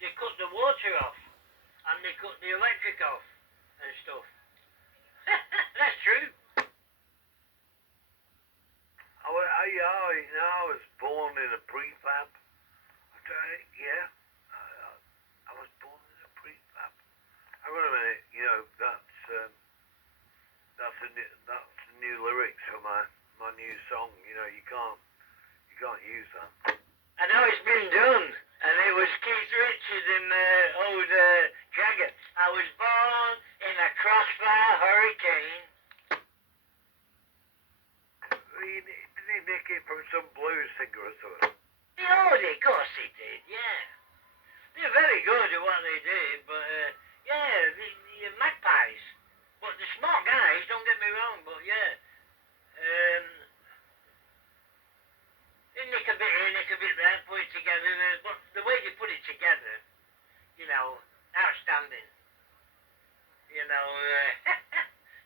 they cut the water off, and they cut the electric off, and stuff. That's true. I was born in a prefab. Yeah, I was born in a prefab. Hang on a minute, that's the new lyrics for my new song. You can't use that. I know it's been done, and it was Keith Richards in old Jagger. I was born in a crossfire hurricane. Did he nick it from some blues singer or something? Oh, of course he did, yeah. They're very good at what they did, but, the magpies. But the smart guys, don't get me wrong, but yeah. They nick a bit here, nick a bit there, put it together, but the way they put it together, outstanding.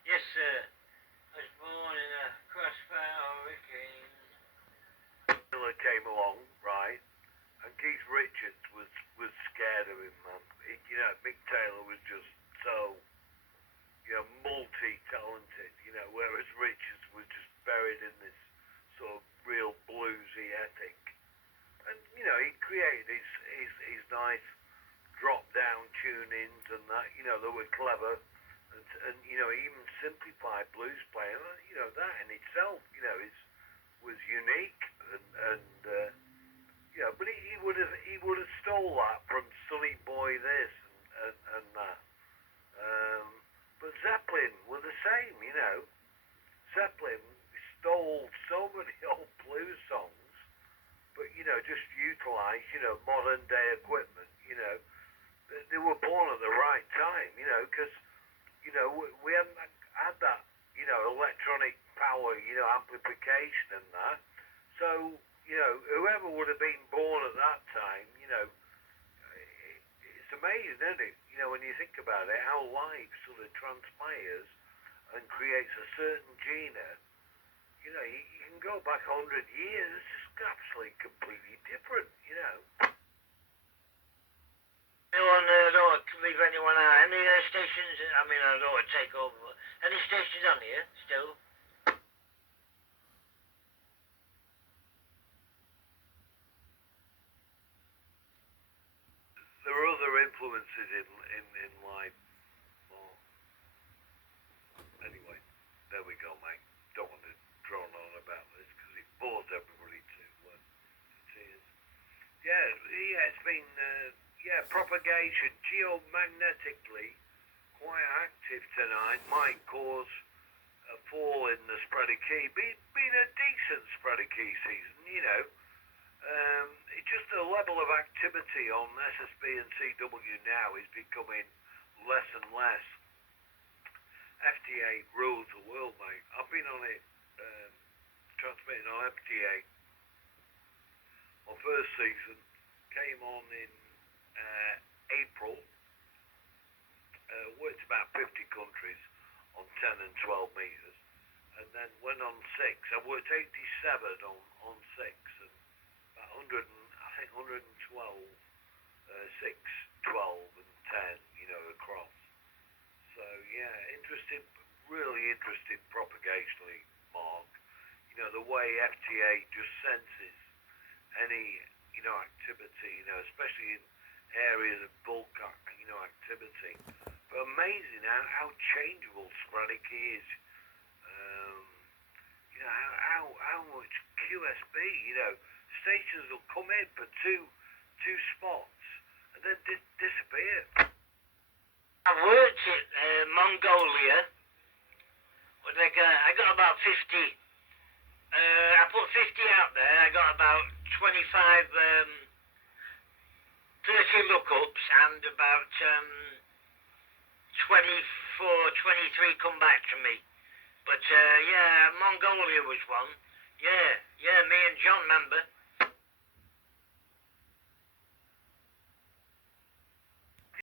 Yes, sir. I was born in a crossfire hurricane. Miller came along, right, and Keith Richards was scared of him, man. Mick Taylor was just so, multi-talented, whereas Richards was just buried in this sort of real bluesy ethic. And, he created his nice drop-down tune-ins and that, that were clever. And even simplified blues playing, that in itself, was unique. But he would have stole that from Sonny Boy this and that. But Zeppelin were the same, Zeppelin stole so many old blues songs, but just utilised modern day equipment. They were born at the right time, because we hadn't had that electronic power amplification and that. So whoever would have been born at that time, it's amazing, isn't it? When you think about it, how life sort of transpires and creates a certain genre. You can go back 100 years, it's just absolutely completely different, I don't want to leave anyone out. Any stations, I don't want to take over. Any stations on here, still? There are other influences in life. Well, anyway, there we go, mate. Don't want to drone on about this because it bores everybody to tears. Yeah, it's been propagation geomagnetically quite active tonight. Might cause a fall in the spreader key. Been a decent spreader key season, It's just the level of activity on SSB and CW now is becoming less and less. FT8 rules the world, mate. I've been on it, transmitting on FT8. My first season came on in April. Worked about 50 countries on 10 and 12 meters, and then went on 6. I worked 87 on 6, and about 100, I think 112, 6, 12, and 10, across. So yeah, really interesting propagationally, Mark. The way FTA just senses any, activity, especially in areas of bulk, activity. But amazing how changeable sporadic is. How much QSB, stations will come in for two spots and then disappear. I worked at Mongolia. I got about 50. I put 50 out there. I got about 25, 30 lookups, and about 24, 23 come back to me. But Mongolia was one. Yeah, me and John, remember?